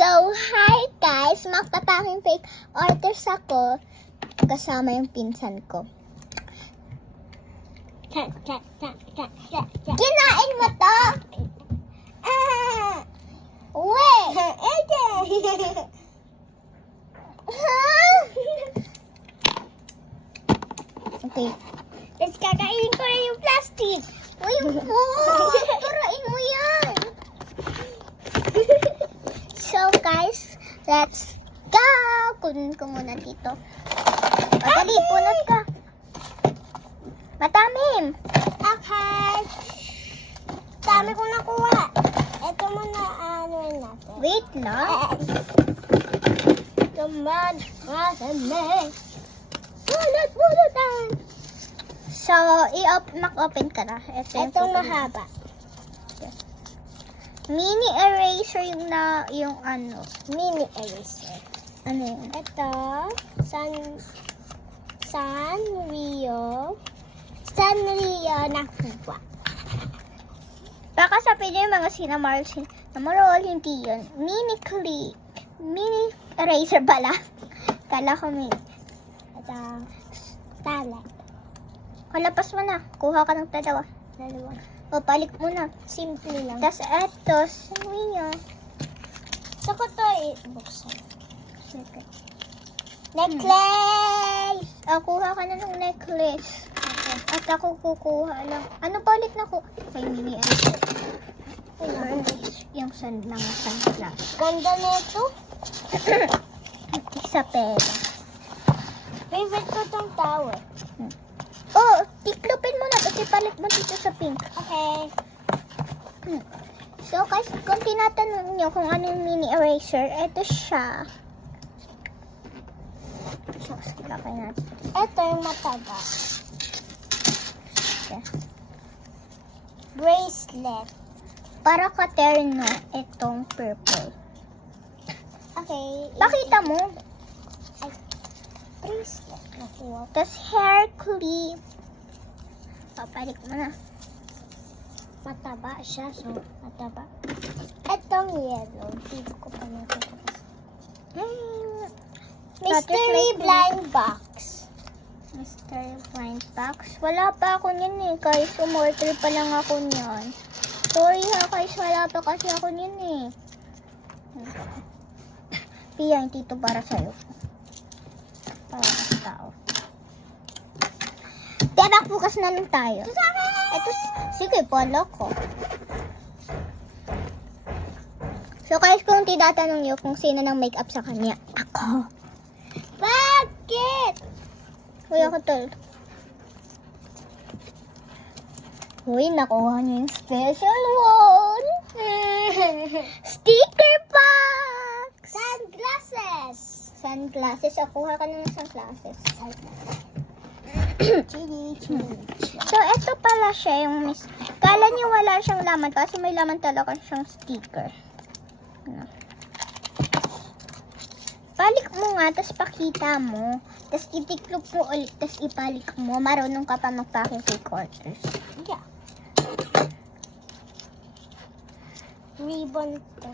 So, hi guys! Magpapaking fake orders ako kasama yung pinsan ko. Kinain mo to? Uwe! Okay. Let's kakainin ko na yung plastic. Uy, parain mo yan. So guys, let's go! Kunin ko muna dito. O, dali, punot ka. Matamim. Okay. Dami kong nakuha. Ito muna, ano natin. Wait lang. Tumad, masame. Bulot. So, open ka na. Itong yung mahaba. mini eraser yung ano. Mini eraser. Ano yun? Ito, Sanrio nakuha. Baka sabihin yung mga Cinnamoroll, hindi yun. Mini eraser pala. Kala ko mini. Ito, talent. Kalapas mo na. Kuha ka ng dalawa. O, balik mo na. Simple lang. Tapos eto, sabi Saan ko ito ibuksan? Necklace! kuha ka na ng necklace. At ako kukuha lang. Ano balik na ko? May mini eraser. Yung sunglass. Ganda nito. Isa pera. Favorite ko itong tower. Oh, tiklopin mo na. Tapos ipalit mo dito sa pink. Okay. So, guys, kung tinatanong nyo kung ano yung mini eraser, eto siya. So, silapay natin. Ito yung mataba. Okay. Bracelet. Para ka-terno, itong purple. Okay. Pakita mo. Bracelet. Nakuha. Tapos hair clip. Papalik mo na. Mataba siya. So, mataba. Itong yellow. Hindi ko pa natapos. Mystery blind box. Mystery blind box. Wala pa ako niyan eh. Guys, umorder pa lang ako niyan. Sorry ha guys, wala pa kasi ako niyan eh. Pia, hindi ito para sa'yo. Para sa tao. Diba, bukas na lang tayo. Ito, sige, pala ko. So guys, kung tinatanong niyo kung sino nang makeup sa kanya, ako. Bakit? Uy, ako tol. Uy, nakuha niyo yung special one. Sticker box! Sunglasses. Sunglasses. Kuha ka na ng sunglasses. So, ito pala siya yung kala niyo wala siyang laman kasi may laman talaga siyang sticker. Ano? Balik mo nga, tapos pakita mo. Tapos itiklop mo ulit, tapos ibalik mo. Marunong ka pa magpacking fake orders. Yeah. Ribbon to.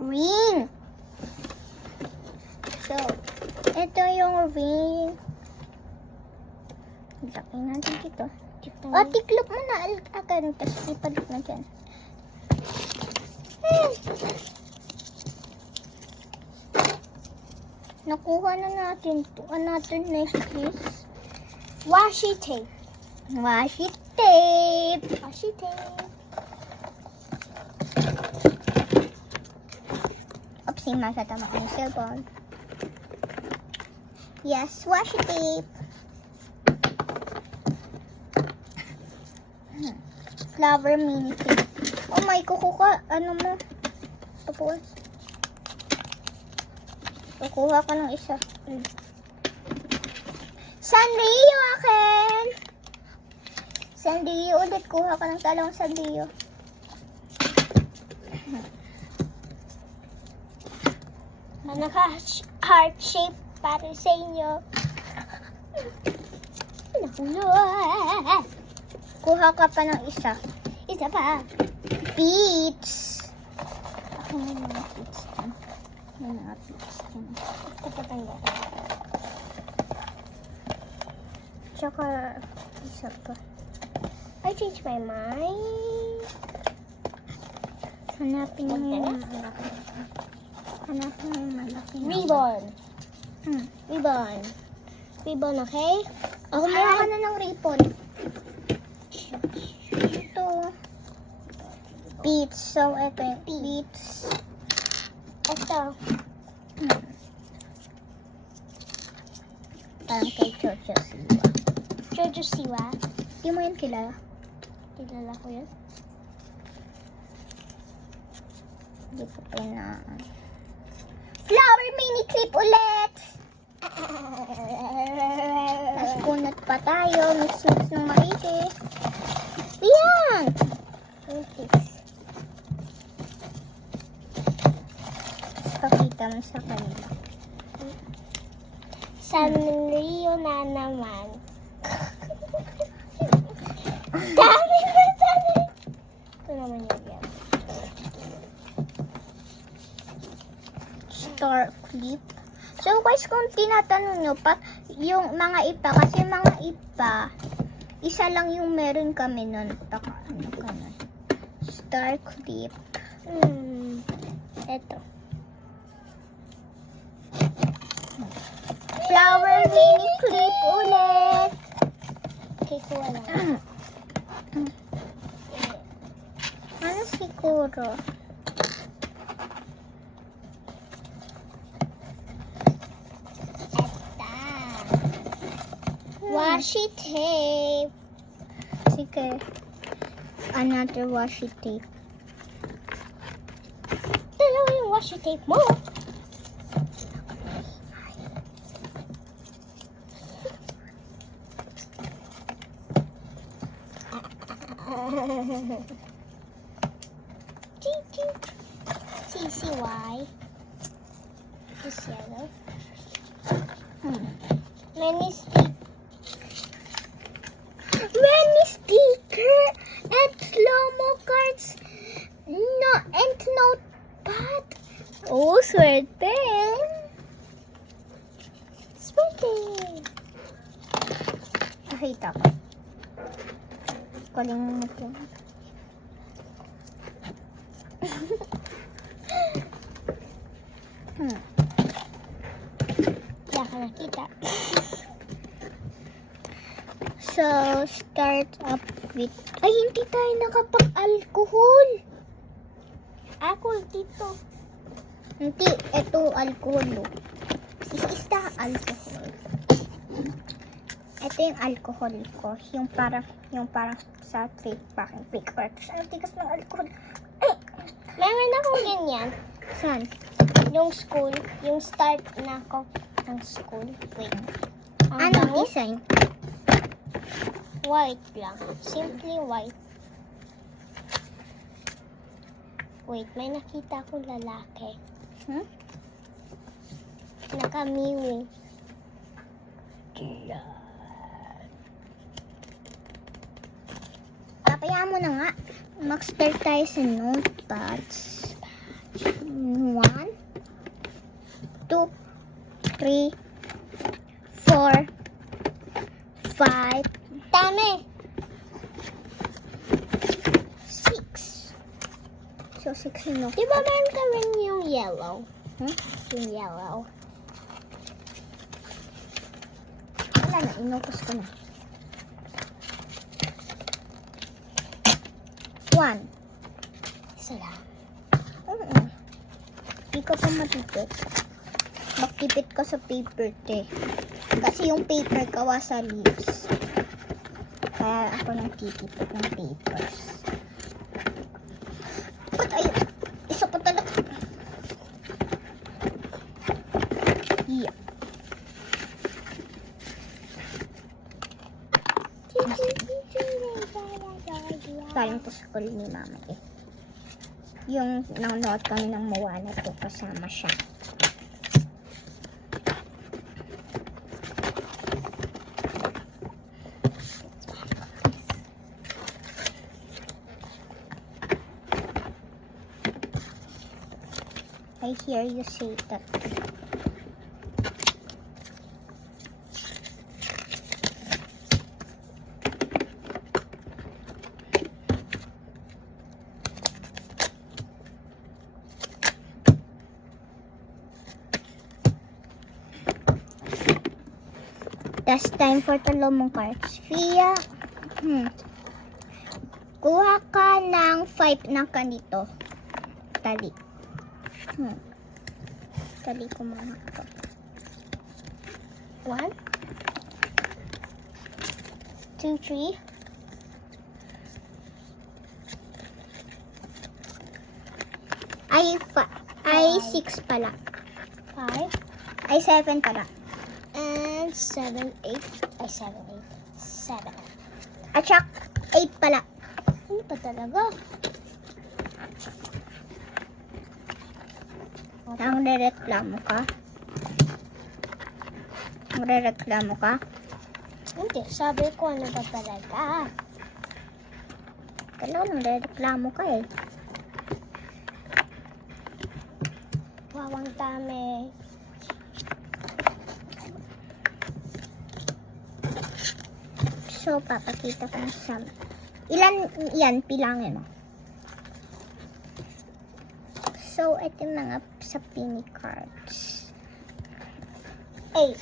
Ring! So, ito yung ring. Laki natin dito. O, tiklop mo na agad. Tapos ipalik na dyan. Nakuha na natin to. Another necklace. Washi tape. Washi tape. Washi tape. Oopsie, masatama ko yung cellphone. Yes, washi tape. Flower mini tape. Oh my, kukuha. Ano mo? Tapos. Kukuha ka ng isa. Sanrio akin! Sanrio ulit. Kuha ka ng dalawang sanrio. Naka-heart shape para sa inyo. Kuha ka pa ng isa. Isa pa. Beats. May mga tips dyan. May mga tips dyan. Ito patanggal. Tsaka, isa pa. I changed my mind. Hanapin mo Okay. yung malaki. Hanapin mo yung malaki. Ribbon. Hmm. Ribbon. Ribbon, okay? Ako meron ka na ng ribbon. Ito. Beats. So, ito yung beats. Ito. Hmm. Parang kay Chocho Siwa. Jojo Siwa. Di mo yun kilala? Kilala ko yun. Hindi ko pa na... Flower mini clip ulit! Tapos punot pa tayo. Mix ng maigi. Yan! Pakita mo sa kanila. Sanrio na naman. Dami na dami. Ito naman yung yan. Star clip. So guys, kung tinatanong nyo pa, yung mga ipa, kasi mga ipa, isa lang yung meron kami nun. Taka, ano ka nun? Star clip. Ito. Flower mini clip ulit. Okay, kuha lang. Ano siguro? Washi tape. Sige. Another washi tape. Dalawa yung washi tape mo. CCY. This yellow. Many Many sticker and slow-mo cards. No, and notepad. Oh, swerte. Swerte. Nakita ko. Kalimut yun. Wala ka nakita. So, start up with... Ay, hindi tayo nakapag-alcohol. Ako dito. Hindi, ito alcohol. Oh. Is the alcohol. Ito yung alcohol ko. Yung parang sa fake packing paper. Ang tigas ng alcohol. Ay! Meron akong ganyan. Saan? Yung school. Yung start na ako ng school. Wait. Ang Anong bango? design? White lang. Simply white. Wait, may nakita akong lalaki. Hmm? Nakamiwi. Papaya mo na nga. Mag-start tayo sa notepads. 1, 2, 3, 4, 5, Dami! 6. So, 6 yung note. Di ba meron ka rin yung yellow? Hmm? Yung yellow. Wala na, inukos ko na. 1. Isa lang. Oo. Hindi ka pa matipid. Magtipid ka sa paper, te. Kasi yung paper gawa sa leaves. Kaya ako nang titipid ng papers. Ba't ayun? Isa pa talaga. Yeah. Galing to school ni mama eh. Yung nanonood kami ng Moana to, kasama siya. I hear you say that. That's time for talong cards. Fia, kuha ka ng 5 ng ganito. Tali. Tali ko muna ito. 1, 2, 3. Ay 6 pala. 5, Ay 7 pala. and 7, 8. Ay, 7, 8. 7. At syak 8 pala. Ano pa talaga? Ang rereklamo ka? Magrereklamo ka? Hindi, sabi ko ano ba talaga. Talagang magrereklamo ka eh. Wow, ang dami. So, papakita ko na sa... Ilan yan? Pilangin mo. So, ito yung mga sa penny cards. 8.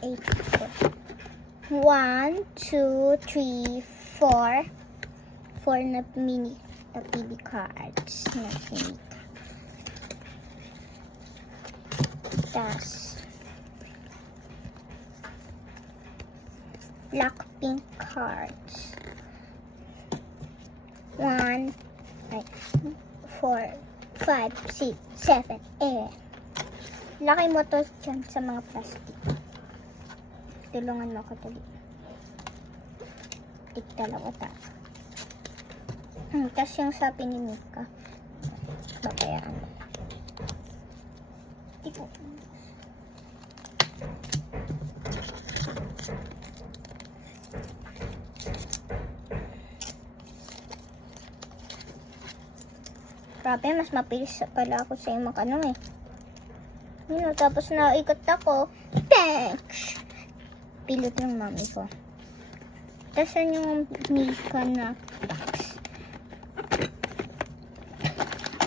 8. 1, 2, 3, 4. 4 na mini na PB cards na penny. Tas black pink cards. 1, 4, 5, 6, 7, 8. Laki mo to dyan sa mga plastic. Tulungan mo ko tali. Dalawa ta. Tapos yung sa pinimik ka. Babayaan mo. Ito. Grabe, mas mabilis pala ako sa yung makano eh. Yun, tapos naikot ako. Thanks! Pilot ng mami ko. Tapos yun yung Mika na box.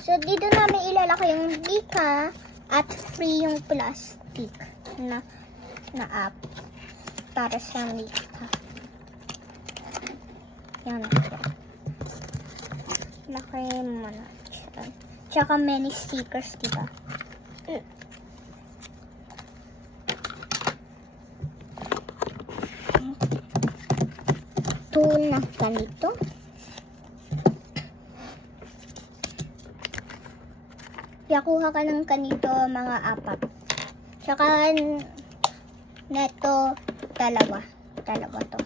So, dito namin ilalaki yung Mika at free yung plastic na app para sa Mika. Yan. Laki mo na. Tsaka many stickers, diba? Tool na ganito. Kaya kuha ka ng ganito mga 4. Tsaka neto dalawa to.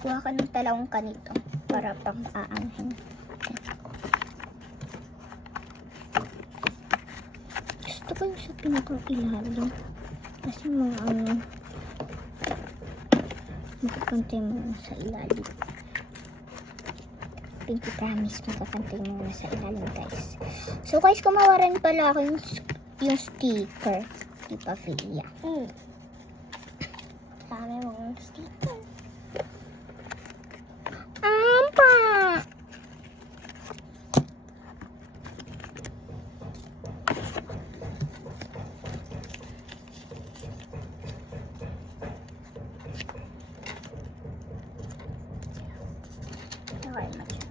Kuha ka ng 2 ganito para pang aanhin. Gusto ko yung sa pinaka-ilalim. Kasi mga makakantay mo na sa ilalim. Pinky promise, makakantay mo na sa ilalim, guys. So, guys, kumawa rin pala ako yung sticker. Di pa, Fia? Dami mong sticker. Ampa! Okay, matyan.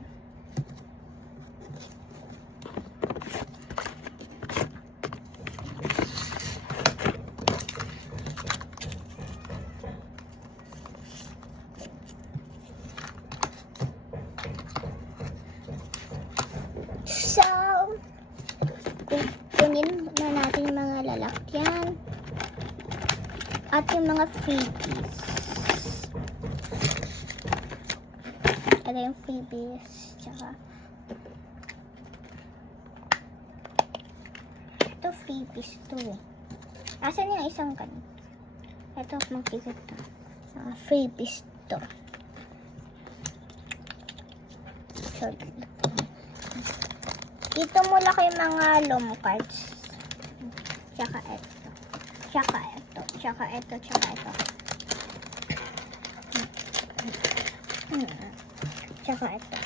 So, kunin na natin yung mga lalakyan at yung mga freebies. Ito yung freebies, tsaka ito freebies to eh. Asan yung isang ganito? Ito, makikita to. Freebies to. So, Dito mo laki mga long cards. Tsaka ito. Tsaka ito. Tsaka ito. Tsaka ito. Tsaka ito.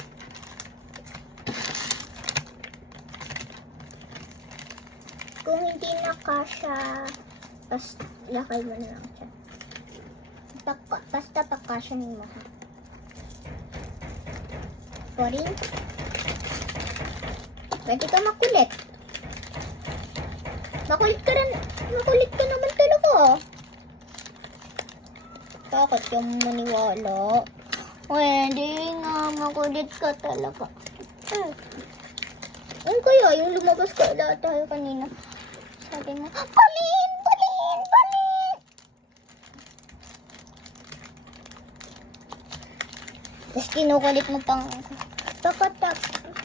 Kung hindi na kasya, lakay mo na lang siya. Basta pakasya mo ha. Sorry. Pwede ka makulit. Makulit ka naman talaga. Bakit yung maniwala? Pwede nga, makulit ka talaga. Ano kaya yung lumabas ka lahat tayo kanina? Sabi mo, Pauline! Pauline! Pauline! Tapos kinukulit mo pang,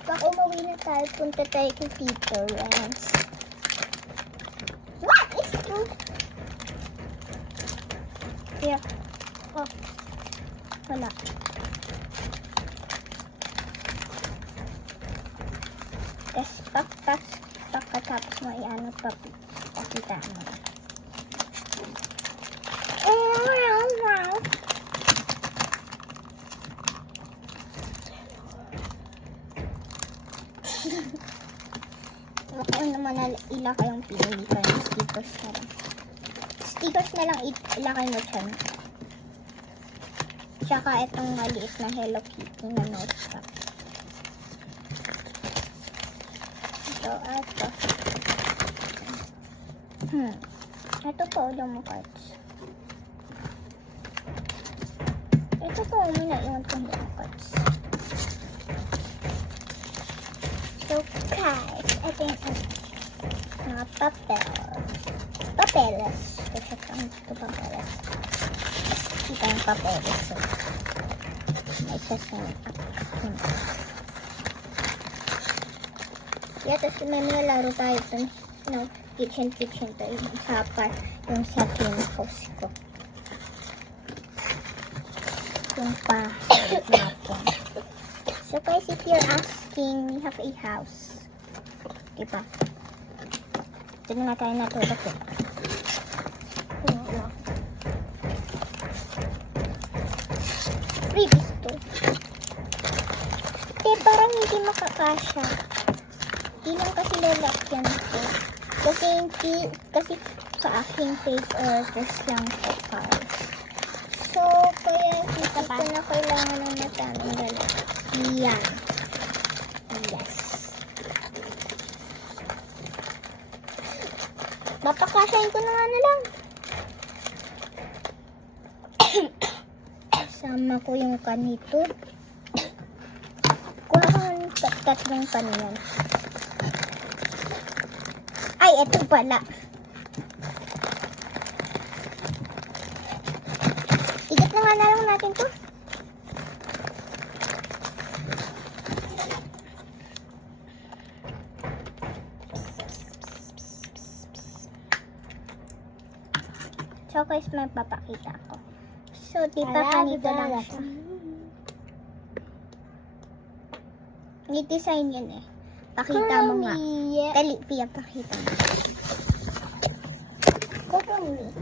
pag umuwi na tayo, punta tayo kay Tito Rance. What is this? Yeah. Oh. Wala. Tapos pagkatapos mo i-ano pakita mo. Baka naman ilakay yung pinili ka ng stickers na lang. Stickers na lang ilakay mo dyan. Tsaka itong maliit na Hello Kitty na notebook. Ito. Ito po, ulang mo cards. Ito po, may naiwan kong ulang cards. So, guys, I think mga papeles. Kasi ito papeles. Ito yung papeles. So, may sasayin up. Yeah, tapos may laro tayo dun. No, kitchen tayo. Yung sa house ko. Yung natin. So guys, if you're asking, we have a house. Diba? Ito na nga tayo natulog eh. Freebies to. Parang hindi makakasya. Hindi lang kasi lalakyan ko. Kasi sa aking page orders lang po guys. So, kaya kita pa na kailangan ng mataming lalakyan. Yes. Mapakasyahin ko na nga na lang. Sama ko yung kanito. Kuha ka ng tatlong kaniyan. Ay, ito pala. Ikat na nga na lang natin to. So guys, may papakita ako. So, di ba kanito lang siya? Ni-design yun eh. Pakita mo nga. Dali, Pia, pakita mo. Go for me.